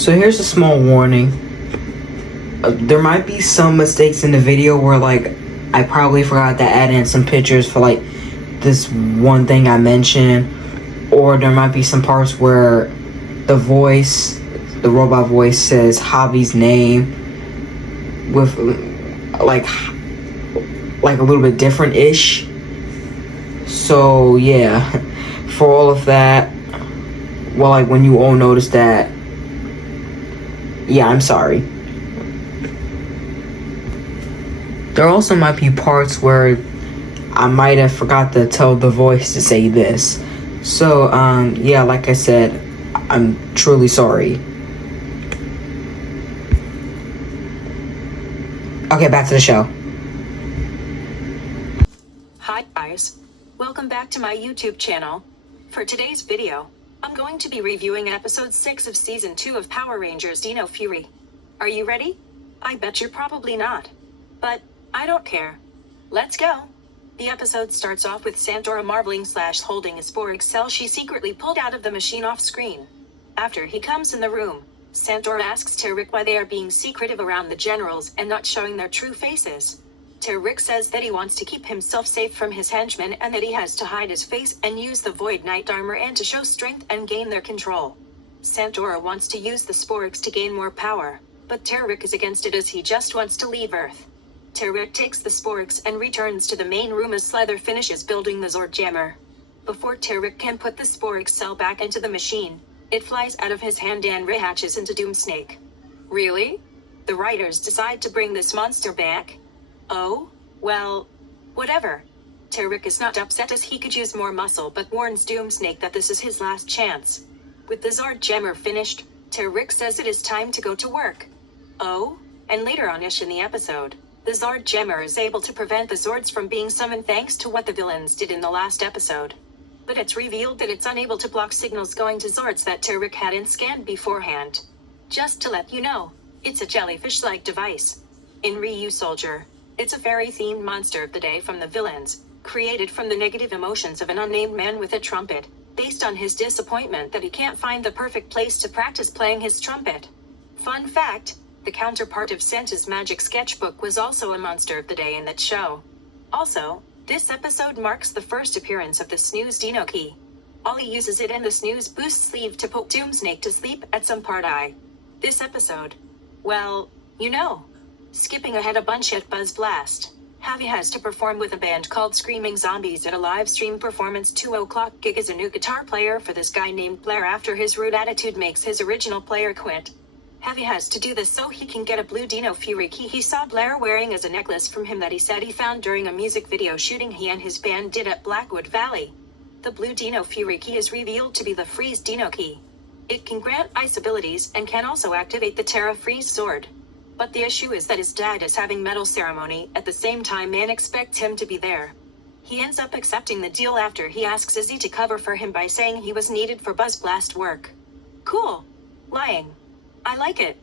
So here's a small warning. There might be some mistakes in the video where I probably forgot to add in some pictures for this one thing I mentioned, or there might be some parts where the robot voice says Javi's name with like a little bit different-ish. So yeah, for all of that, well, when you all notice that, yeah, I'm sorry. There also might be parts where I might have forgot to tell the voice to say this. So, yeah, like I said, I'm truly sorry. Okay, back to the show. Hi guys, welcome back to my YouTube channel. For today's video, I'm going to be reviewing episode 6 of season 2 of Power Rangers Dino Fury. Are you ready? I bet you're probably not. But I don't care. Let's go. The episode starts off with Sandora marveling / holding a Sporix cell she secretly pulled out of the machine off screen. After he comes in the room, Sandora asks Terrick why they are being secretive around the generals and not showing their true faces. Terrick says that he wants to keep himself safe from his henchmen and that he has to hide his face and use the Void Knight armor and to show strength and gain their control. Sandora wants to use the Sporix to gain more power, but Terrick is against it as he just wants to leave Earth. Terrick takes the Sporix and returns to the main room as Slither finishes building the Zord Jammer. Before Terrick can put the Sporix cell back into the machine, it flies out of his hand and rehatches into Doomsnake. Really? The writers decide to bring this monster back? Oh, well, whatever. Terrick is not upset as he could use more muscle but warns Doomsnake that this is his last chance. With the Zord Jammer finished, Terrick says it is time to go to work. Oh, and later on-ish in the episode, the Zord Jammer is able to prevent the Zords from being summoned thanks to what the villains did in the last episode. But it's revealed that it's unable to block signals going to Zords that Terrick hadn't scanned beforehand. Just to let you know, it's a jellyfish-like device. In Ryu Soldier, it's a fairy-themed monster of the day from the villains, created from the negative emotions of an unnamed man with a trumpet, based on his disappointment that he can't find the perfect place to practice playing his trumpet. Fun fact, the counterpart of Santa's Magic Sketchbook was also a monster of the day in that show. Also, this episode marks the first appearance of the Snooze Dino key. Ollie uses it in the Snooze Boost sleeve to put Doomsnake to sleep at some part I. This episode. Well, skipping ahead a bunch at Buzz Blast. Javi has to perform with a band called Screaming Zombies at a live stream performance 2 o'clock gig as a new guitar player for this guy named Blair after his rude attitude makes his original player quit. Javi has to do this so he can get a blue Dino Fury key he saw Blair wearing as a necklace from him that he said he found during a music video shooting he and his band did at Blackwood Valley. The blue Dino Fury key is revealed to be the Freeze Dino key. It can grant ice abilities and can also activate the Terra Freeze sword. But the issue is that his dad is having medal ceremony at the same time Man expects him to be there. He ends up accepting the deal after he asks Izzy to cover for him by saying he was needed for Buzz Blast work. Cool. Lying. I like it.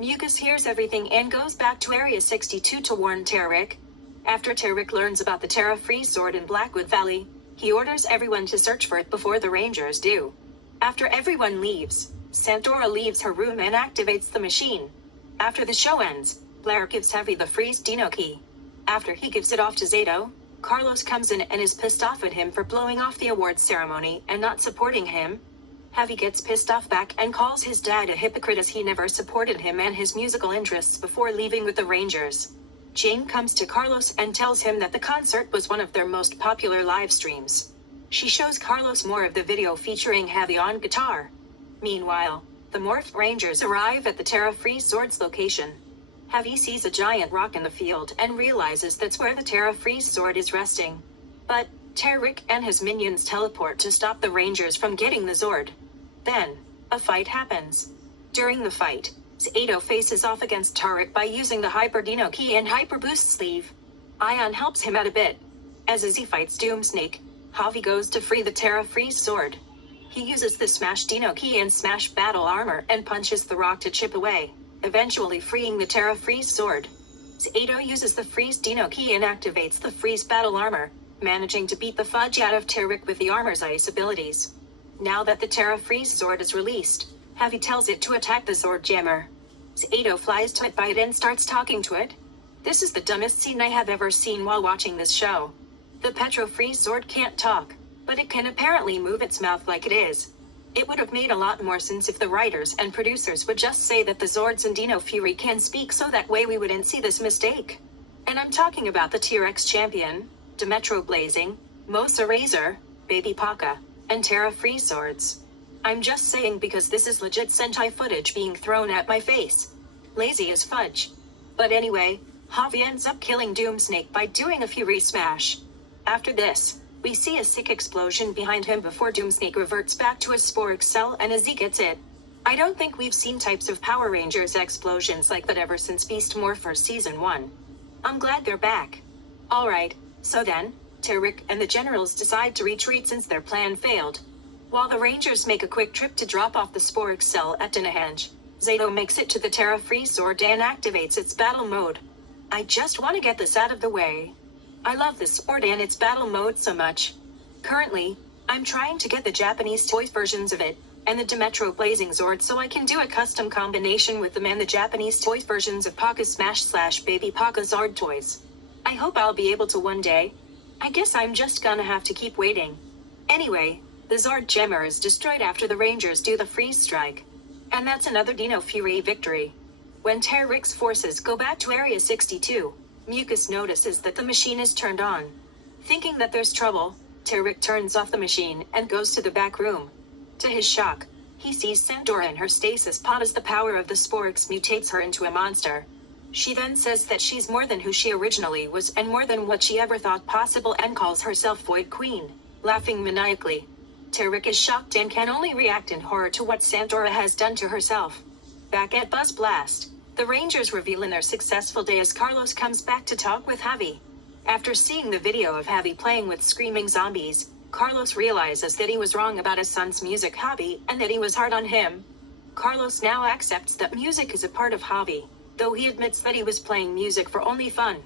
Mucus hears everything and goes back to Area 62 to warn Terrick. After Terrick learns about the Terra Freeze sword in Blackwood Valley, he orders everyone to search for it before the Rangers do. After everyone leaves, Sandora leaves her room and activates the machine. After the show ends, Blair gives Javi the Freeze Dino key. After he gives it off to Zato, Carlos comes in and is pissed off at him for blowing off the awards ceremony and not supporting him. Javi gets pissed off back and calls his dad a hypocrite as he never supported him and his musical interests before leaving with the Rangers. Jane comes to Carlos and tells him that the concert was one of their most popular live streams. She shows Carlos more of the video featuring Javi on guitar. Meanwhile, the Morph Rangers arrive at the Terra Freeze Sword's location. Javi sees a giant rock in the field and realizes that's where the Terra Freeze Sword is resting. But Terrick and his minions teleport to stop the Rangers from getting the Zord. Then, a fight happens. During the fight, Zato faces off against Terrick by using the Hyper Dino key and Hyper Boost sleeve. Ion helps him out a bit. As Izzy fights Doomsnake, Javi goes to free the Terra Freeze sword. He uses the Smash Dino key and Smash Battle Armor and punches the rock to chip away, eventually freeing the Terra Freeze sword. Zato uses the Freeze Dino key and activates the Freeze Battle Armor, managing to beat the fudge out of Terrick with the armor's ice abilities. Now that the Terra Freeze sword is released, Heavy tells it to attack the Zord jammer. Zato flies to it by it and starts talking to it. This is the dumbest scene I have ever seen while watching this show. The Petro Freeze Zord can't talk, but it can apparently move its mouth like it is. It would have made a lot more sense if the writers and producers would just say that the Zords and Dino Fury can speak, so that way we wouldn't see this mistake. And I'm talking about the T-Rex champion, Dimetro Blazing, Mosa Razor, Baby Paka, and Terra Freeze Zords. I'm just saying because this is legit Sentai footage being thrown at my face. Lazy as fudge. But anyway, Javi ends up killing Doomsnake by doing a Fury Smash. After this, we see a sick explosion behind him before Doomsnake reverts back to a Sporix cell and Izzy gets it. I don't think we've seen types of Power Rangers explosions like that ever since Beast Morpher Season 1. I'm glad they're back. Alright, so then, Terrik and the generals decide to retreat since their plan failed. While the Rangers make a quick trip to drop off the Sporix cell at Dinahenge, Zato makes it to the Terra Freeze Zord and activates its battle mode. I just want to get this out of the way. I love this Zord and its battle mode so much. Currently, I'm trying to get the Japanese toy versions of it, and the Dimetro Blazing Zord, so I can do a custom combination with them and the Japanese toy versions of Paka Smash / Baby Paka Zord toys. I hope I'll be able to one day. I guess I'm just gonna have to keep waiting. Anyway, the Zord Gemmer is destroyed after the Rangers do the freeze strike. And that's another Dino Fury victory. When Terrik's forces go back to Area 62, Mucus notices that the machine is turned on. Thinking that there's trouble, Terrik turns off the machine and goes to the back room. To his shock, he sees Sandora in her stasis pod as the power of the Sporix mutates her into a monster. She then says that she's more than who she originally was and more than what she ever thought possible, and calls herself Void Queen, laughing maniacally. Terrik is shocked and can only react in horror to what Sandora has done to herself. Back at Buzz Blast, the Rangers reveal in their successful day as Carlos comes back to talk with Javi. After seeing the video of Javi playing with screaming zombies, Carlos realizes that he was wrong about his son's music hobby and that he was hard on him. Carlos now accepts that music is a part of Javi, though he admits that he was playing music for only fun.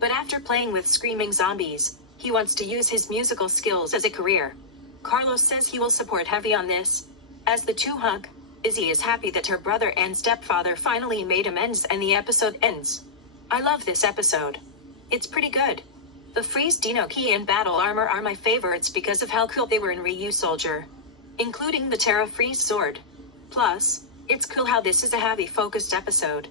But after playing with screaming zombies, he wants to use his musical skills as a career. Carlos says he will support Javi on this. As the two hug, Izzy is happy that her brother and stepfather finally made amends and the episode ends. I love this episode. It's pretty good. The Freeze Dino Key and Battle Armor are my favorites because of how cool they were in Ryu Soldier, including the Terra Freeze Sword. Plus, it's cool how this is a Javi-focused episode.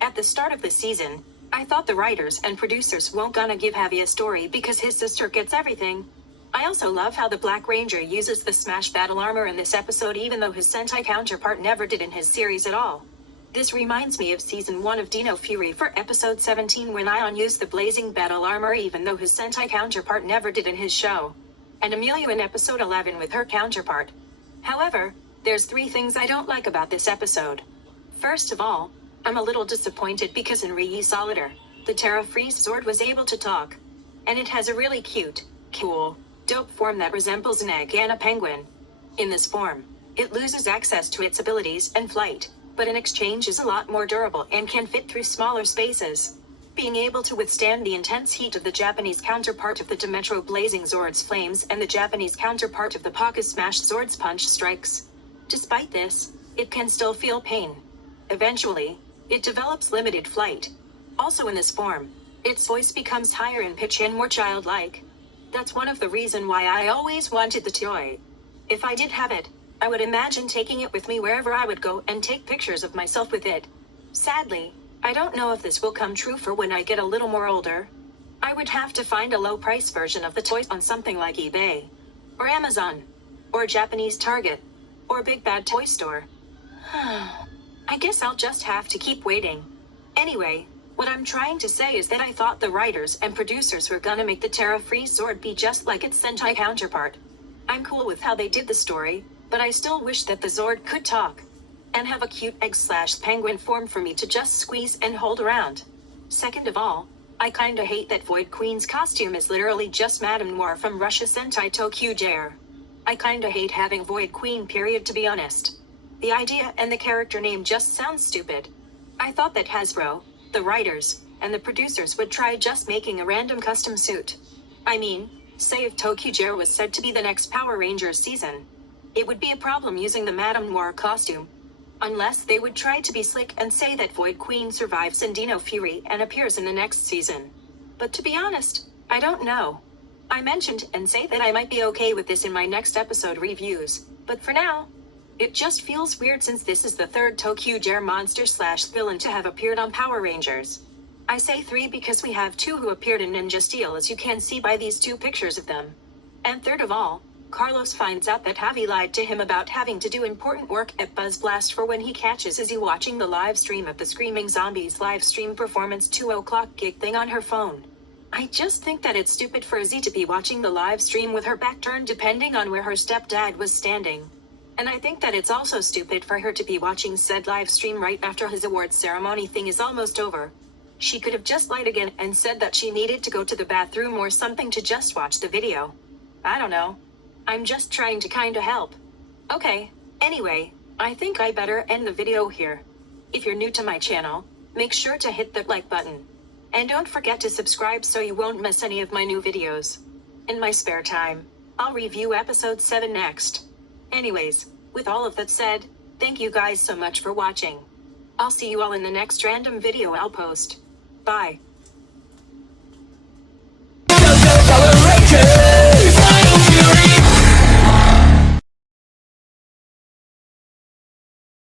At the start of the season, I thought the writers and producers won't gonna give Javi a story because his sister gets everything. I also love how the Black Ranger uses the Smash Battle Armor in this episode even though his Sentai counterpart never did in his series at all. This reminds me of Season 1 of Dino Fury for Episode 17 when Ion used the Blazing Battle Armor even though his Sentai counterpart never did in his show. And Amelia in Episode 11 with her counterpart. However, there's 3 things I don't like about this episode. First of all, I'm a little disappointed because in Ryu Solitaire, the Terra Freeze Sword was able to talk. And it has a really cute, cool, dope form that resembles an egg and a penguin. In this form, it loses access to its abilities and flight, but in exchange is a lot more durable and can fit through smaller spaces, being able to withstand the intense heat of the Japanese counterpart of the Dimetro Blazing Zord's flames and the Japanese counterpart of the Paka Smash Zord's punch strikes. Despite this, it can still feel pain. Eventually, it develops limited flight. Also in this form, its voice becomes higher in pitch and more childlike. That's one of the reasons why I always wanted the toy. If I did have it, I would imagine taking it with me wherever I would go and take pictures of myself with it. Sadly, I don't know if this will come true for when I get a little more older. I would have to find a low price version of the toys on something like eBay, or Amazon, or Japanese Target, or Big Bad Toy Store. I guess I'll just have to keep waiting. Anyway, what I'm trying to say is that I thought the writers and producers were gonna make the Terra Freeze Sword be just like its Sentai counterpart. I'm cool with how they did the story, but I still wish that the Zord could talk and have a cute egg/penguin form for me to just squeeze and hold around. Second of all, I kinda hate that Void Queen's costume is literally just Madame Noir from Russia Sentai ToQger. I kinda hate having Void Queen period, to be honest. The idea and the character name just sounds stupid. I thought that Hasbro, the writers, and the producers would try just making a random custom suit. I mean, say if ToQger was said to be the next Power Rangers season, it would be a problem using the Madame Noir costume. Unless they would try to be slick and say that Void Queen survives in Dino Fury and appears in the next season. But to be honest, I don't know. I mentioned and say that I might be okay with this in my next episode reviews, but for now, it just feels weird since this is the third Tokyo monster/villain to have appeared on Power Rangers. I say 3 because we have 2 who appeared in Ninja Steel, as you can see by these 2 pictures of them. And third of all, Carlos finds out that Javi lied to him about having to do important work at Buzz Blast for when he catches Izzy watching the live stream of the Screaming Zombies live stream performance 2 o'clock gig thing on her phone. I just think that it's stupid for Izzy to be watching the live stream with her back turned depending on where her stepdad was standing. And I think that it's also stupid for her to be watching said live stream right after his awards ceremony thing is almost over. She could have just lied again and said that she needed to go to the bathroom or something to just watch the video. I don't know. I'm just trying to kinda help. Okay, anyway, I think I better end the video here. If you're new to my channel, make sure to hit the like button. And don't forget to subscribe so you won't miss any of my new videos. In my spare time, I'll review episode 7 next. Anyways, with all of that said, thank you guys so much for watching. I'll see you all in the next random video I'll post. Bye.